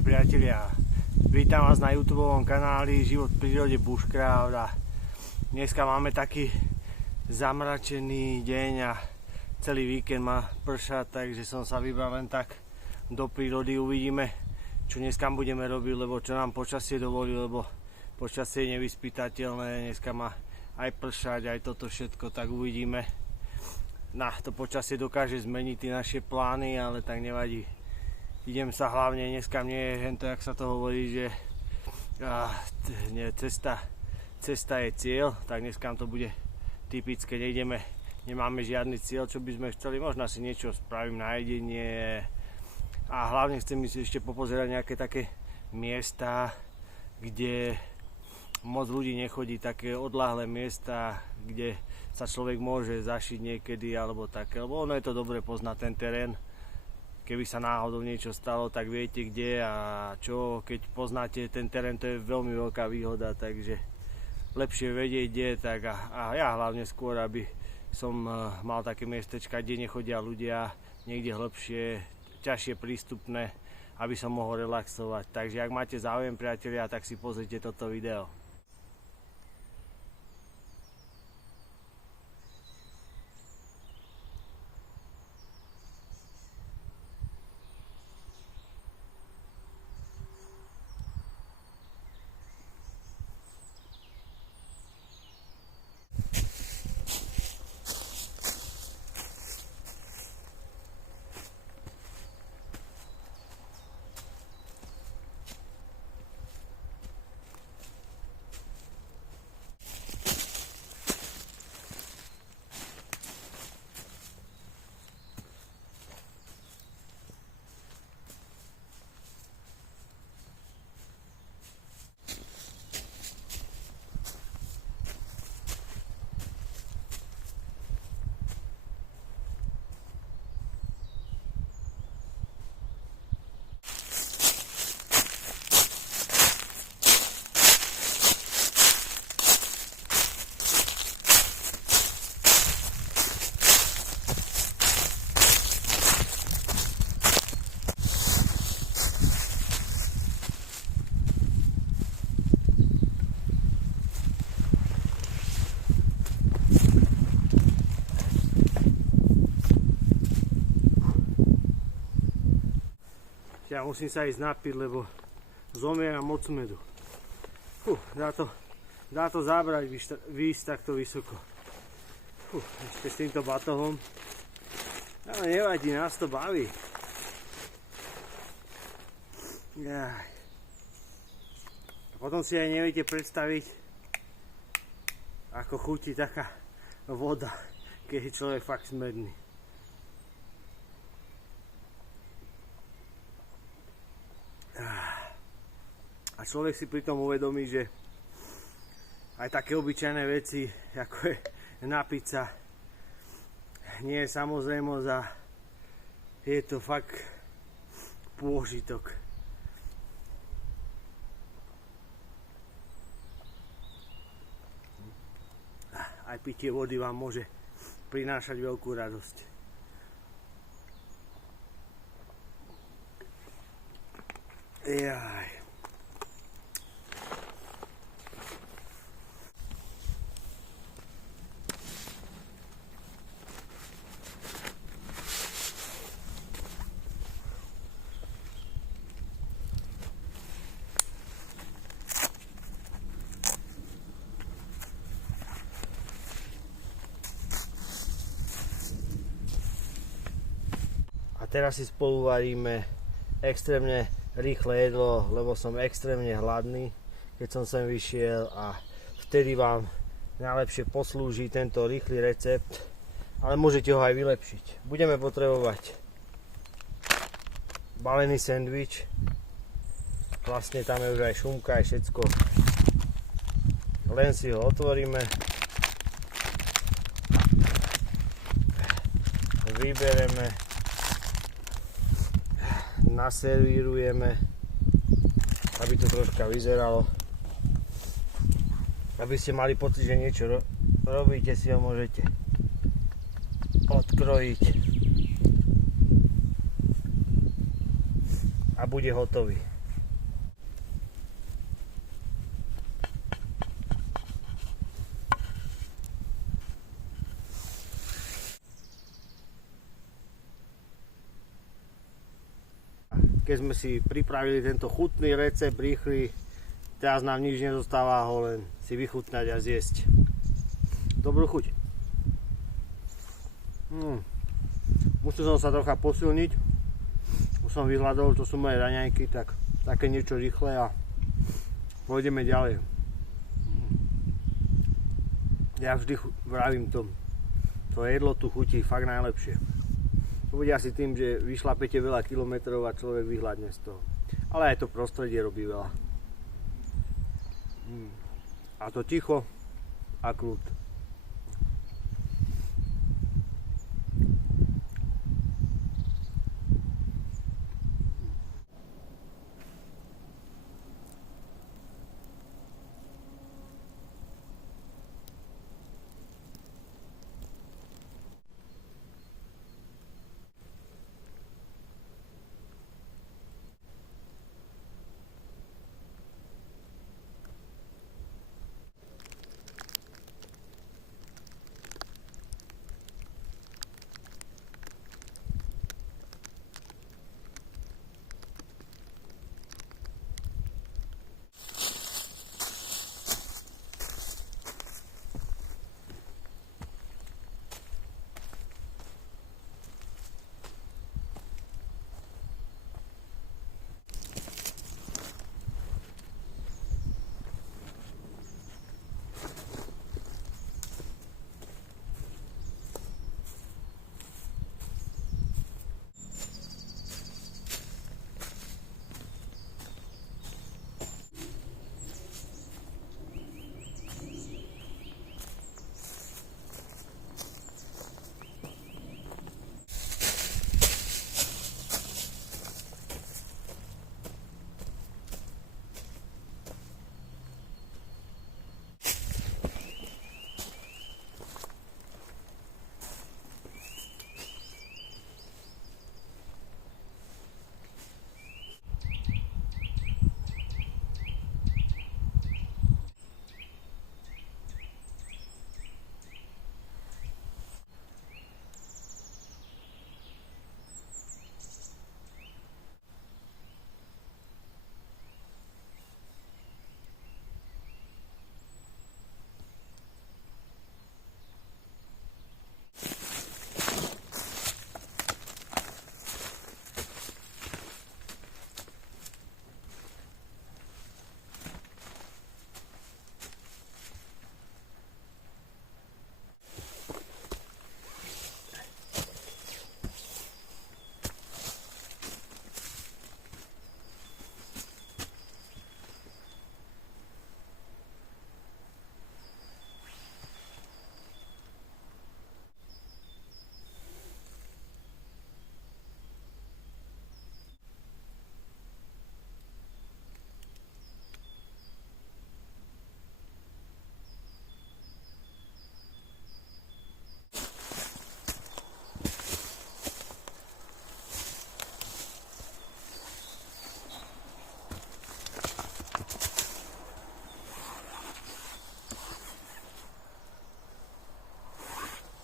Ahojte priatelia, vítam vás na YouTubeovom kanáli Život v prírode Bushcraft a dneska máme taký zamračený deň a celý víkend má pršať, takže som sa vybral len tak do prírody. Uvidíme, čo dneska budeme robiť, lebo čo nám počasie dovolí, lebo počasie je nevyspytateľné, dneska má aj pršať, aj toto všetko, tak uvidíme. To počasie dokáže zmeniť tie naše plány, ale tak nevadí. Idem sa hlavne, dneska mne je hento, jak sa to hovorí, že cesta je cieľ, tak dneska to bude typické, nemáme žiadny cieľ, čo by sme chceli, možno si niečo spravím na jedenie a hlavne chcem si ešte popozerať nejaké také miesta, kde moc ľudí nechodí, také odľahlé miesta, kde sa človek môže zašiť niekedy alebo také, lebo ono je to dobre poznať ten terén. Keby sa náhodou niečo stalo, tak viete kde a čo, keď poznáte ten terén, to je veľmi veľká výhoda, takže lepšie vedieť kde, tak a ja hlavne skôr, aby som mal také miestečka, kde nechodia ľudia, niekde hlbšie, ťažšie prístupné, aby som mohol relaxovať. Takže ak máte záujem, priatelia, tak si pozrite toto video. Ja musím sa ísť napiť, lebo zomieram od smedu. Dá to zábrať výjsť takto vysoko. Ešte s týmto batohom. Ale nevadí, nás to baví. A potom si aj neviete predstaviť, ako chutí taká voda, keď je človek fakt smedný. A človek si pritom uvedomí, že aj také obyčajné veci, ako je napiť sa, nie je samozrejmosť a je to fakt pôžitok. Aj pitie vody vám môže prinášať veľkú radosť. Jaj. A teraz si spolu varíme extrémne rýchle jedlo, lebo som extrémne hladný, keď som sem vyšiel, a vtedy vám najlepšie poslúži tento rýchly recept, ale môžete ho aj vylepšiť. Budeme potrebovať balený sendvič, vlastne tam je už aj šunka, aj všetko, len si ho otvoríme, vybereme, naservírujeme, aby to troška vyzeralo, aby ste mali pocit, že niečo robíte, si ho môžete odkrojiť a bude hotový. keď sme si pripravili tento chutný recept rýchly. Teraz nám nič nezostáva, ho len si vychutnať a zjesť. Dobrú chuť. Musel som sa trocha posilniť. Už som vyhľadol, to sú moje raňajky, tak také niečo rýchle a pôjdeme ďalej. Ja vždy vravím to jedlo tu chutí fakt najlepšie. To bude asi tým, že vyšlapete veľa kilometrov a človek vyhľadne z toho. Ale aj to prostredie robí veľa. A to ticho a kľud.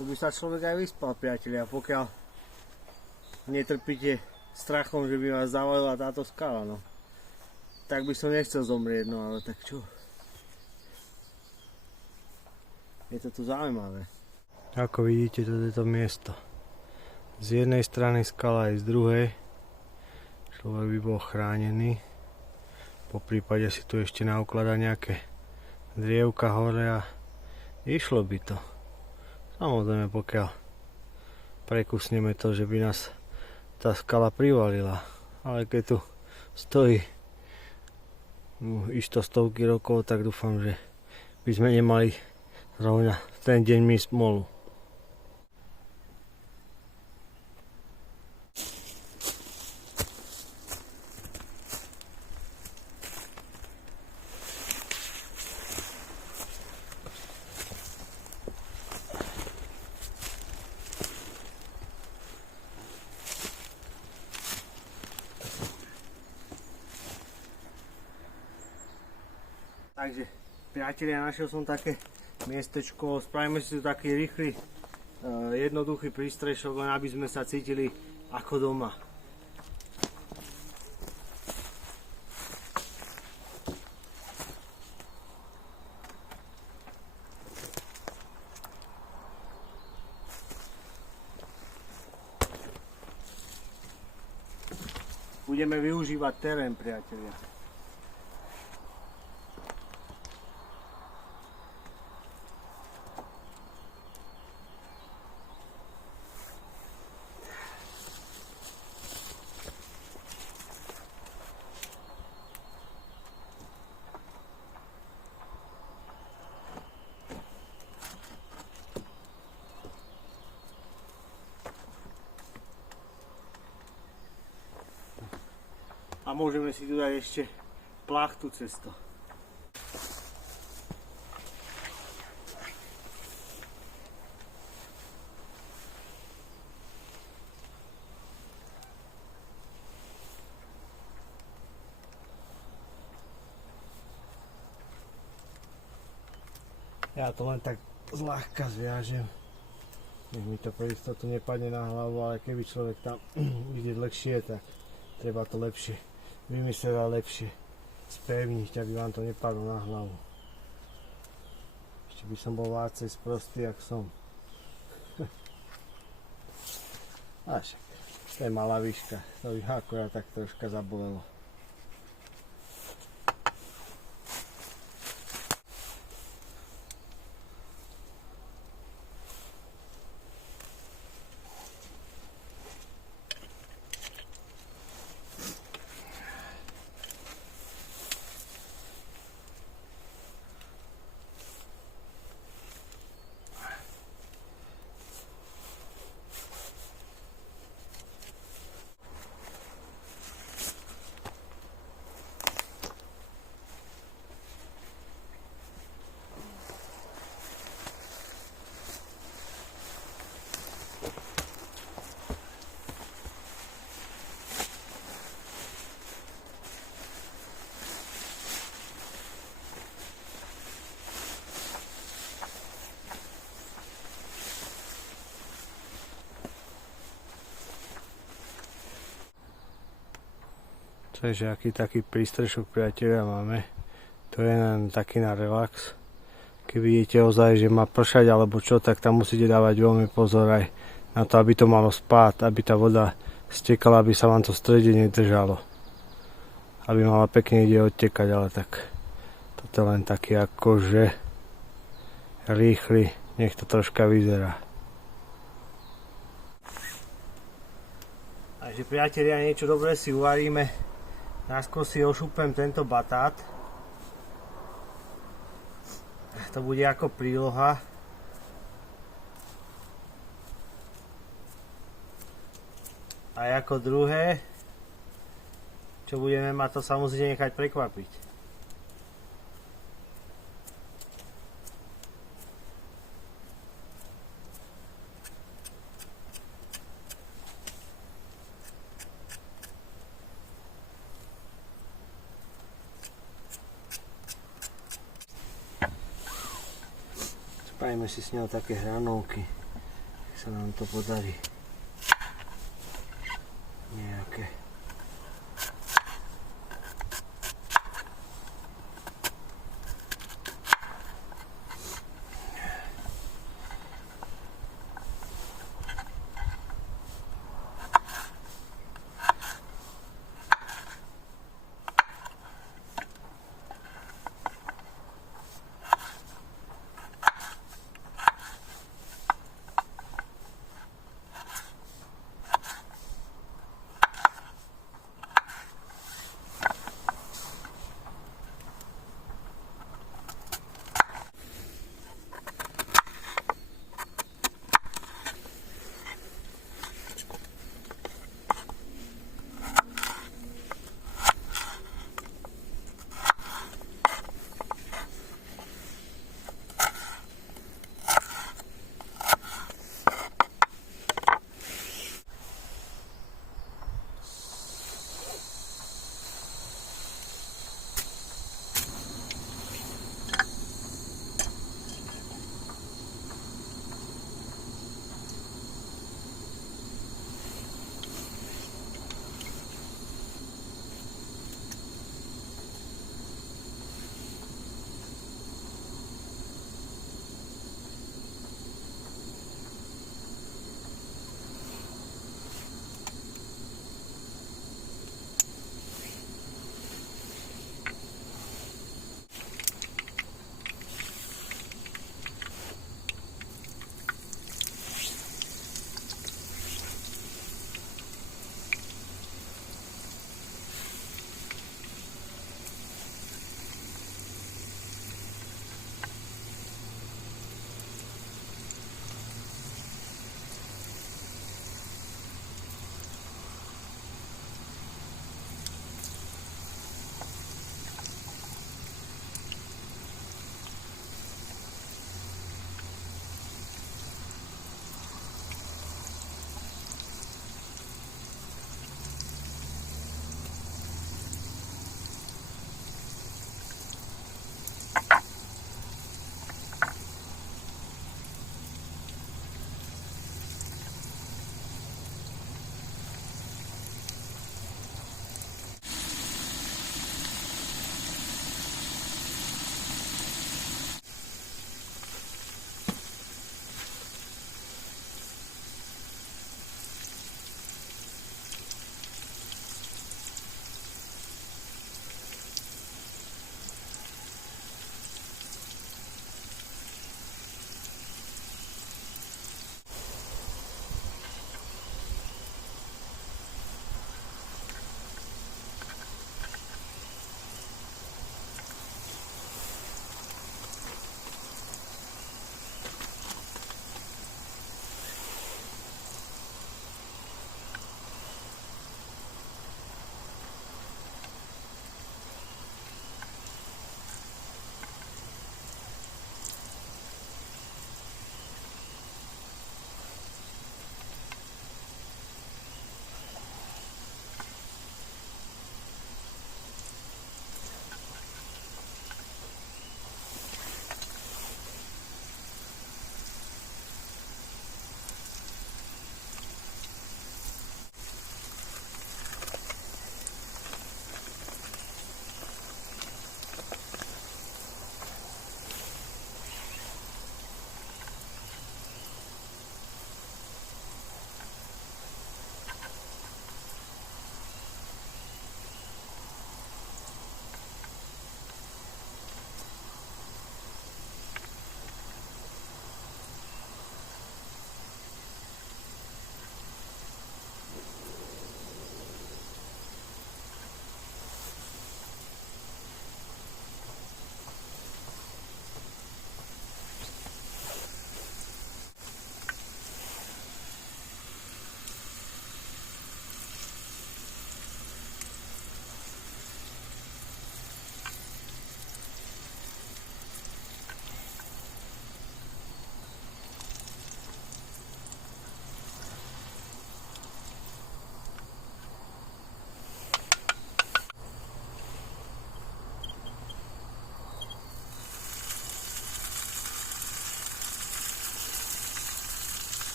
Tu by sa človek aj vyspal, priatelia, pokiaľ netrpíte strachom, že by vás zavalila táto skala, no. Tak by som nechcel zomrieť, no ale tak čo? Je to tu zaujímavé. Ako vidíte, toto je to miesto. Z jednej strany skala aj z druhej. Človek by bol chránený. Po prípade si tu ešte naukladá nejaké drievka hore a išlo by to. Samozrejme, pokiaľ prekusneme to, že by nás tá skala privalila. Ale keď tu stojí isto stovky rokov, tak dúfam, že by sme nemali zrovna v ten deň my smolu. Takže, priatelia, našiel som také miestečko, spravíme si tu taký rýchly, jednoduchý prístrešok, len aby sme sa cítili ako doma. Budeme využívať terén, priatelia. A môžeme si tu dať ešte plachtu cez to. Ja to len tak zľahka zviažem. Nech mi to pre istotu nepadne na hlavu, ale keby človek tam vidieť dlhšie, tak treba to lepšie vymyslieť a lepšie spevniť, aby vám to nepadlo na hlavu. Ešte by som bol vácej sprostý, jak som. A však, to je malá výška, to by akorát tak troška zabolelo. Takže aký taký prístrešok, priatelia, máme. To je len taký na relax. Keď vidíte ozaj, že má pršať alebo čo, tak tam musíte dávať veľmi pozor aj na to, aby to malo spád, aby tá voda stekala, aby sa vám to v strede nedržalo. Aby mala pekne ide odtekať, ale tak toto je len taký akože rýchly, nech to troška vyzerá. Takže priatelia, niečo dobré si uvaríme. Najskôr si ošúpem tento batát. To bude ako príloha. A ako druhé, čo budeme mať, to sa musíte nechať prekvapiť. Spravíme si s ňou také hranolky, ak sa nám to podarí. Nejaké.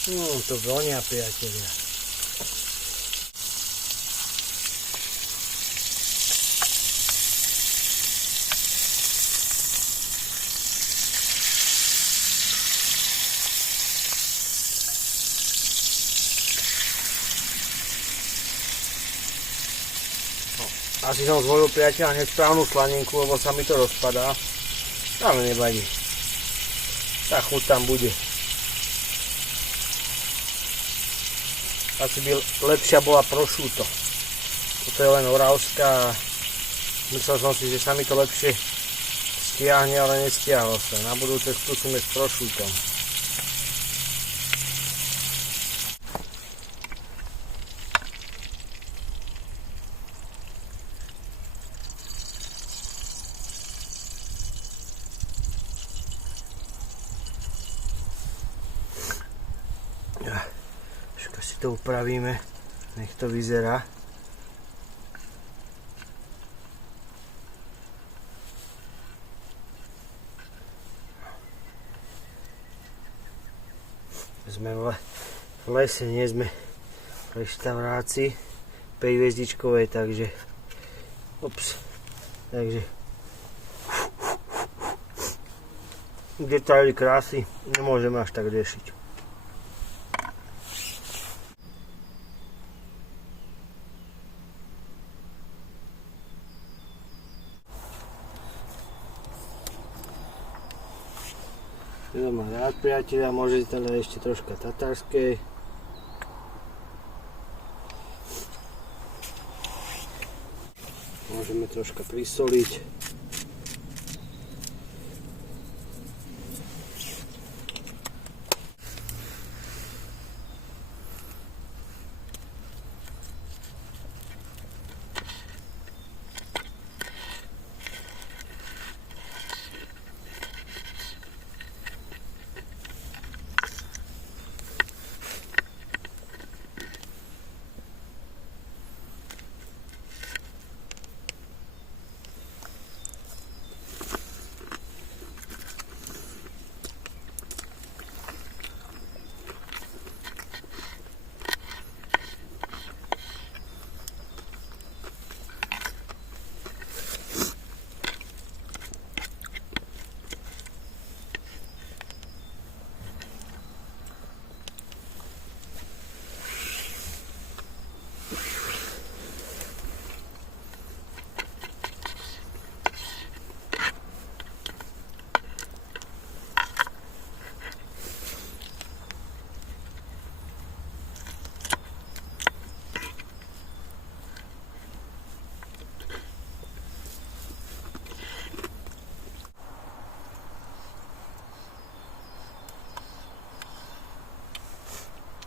To vonia, priatelia. Asi som zvolil, priateľa, nesprávnu slaninku, lebo sa mi to rozpadá. Ale nevadí. Tá chuť tam bude. Asi by lepšia bola prosciutto. Toto je len oravská. Myslel som si, že sa mi to lepšie stiahne, ale nestiahlo sa. Na budúce skúsime s prosciuttom. To upravíme, nech to vyzerá. Sme v lese, nie sme v reštaurácii 5-hviezdičkovej, takže detaily krásy nemôžeme až tak riešiť. To má rád, priateľa, môžete tam dať ešte troška tatárskej. Môžeme troška prisoliť.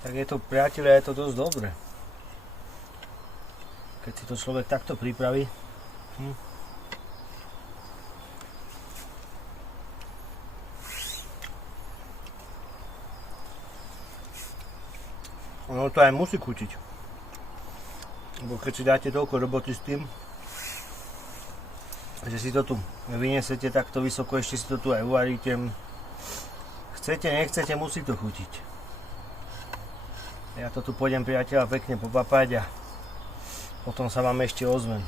Tak je to, priateľe, je to dosť dobre. Keď si to človek takto pripraví. Ono to aj musí chutiť. Lebo keď si dáte toľko roboty s tým, že si to tu vyniesete takto vysoko, ešte si to tu aj uvaríte. Chcete, nechcete, musí to chutiť. Ja to tu pôjdem, priateľa, pekne popapať a potom sa vám ešte ozvem.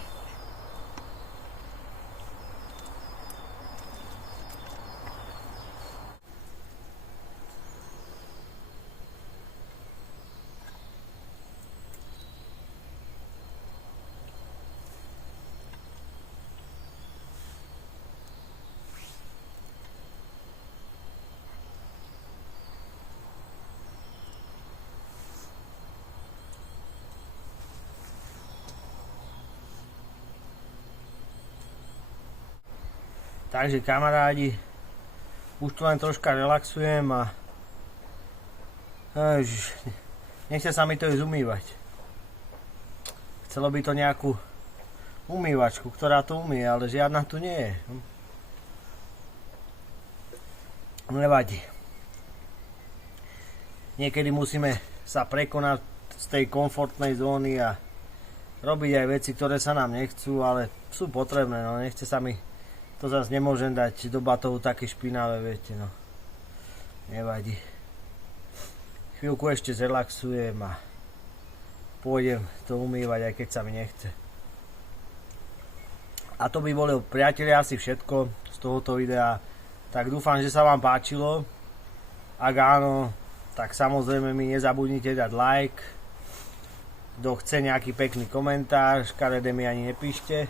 Takže kamarádi, už tu len troška relaxujem a nechce sa mi to ísť umývať. Chcelo by to nejakú umývačku, ktorá to umie, ale žiadna tu nie je. Nevadí. Niekedy musíme sa prekonať z tej komfortnej zóny a robiť aj veci, ktoré sa nám nechcú, ale sú potrebné, no nechce sa mi. To zase nemôžem dať do batohu také špinavé, viete, no. Nevadí. chvíľku ešte zrelaxujem a pôjdem to umývať, aj keď sa mi nechce. A to by bolo, priatelia, asi všetko z tohoto videa. Tak dúfam, že sa vám páčilo. Ak áno, tak samozrejme mi nezabudnite dať like. Kto chce nejaký pekný komentár, škaredé mi ani nepíšte.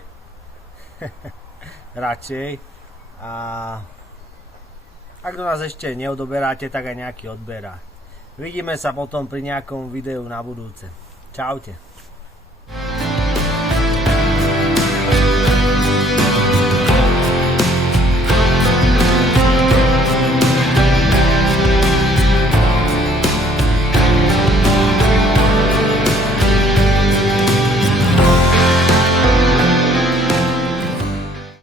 Radšej. A ak do nás ešte neodoberáte, tak aj nejaký odberá. Vidíme sa potom pri nejakom videu na budúce. Čaute.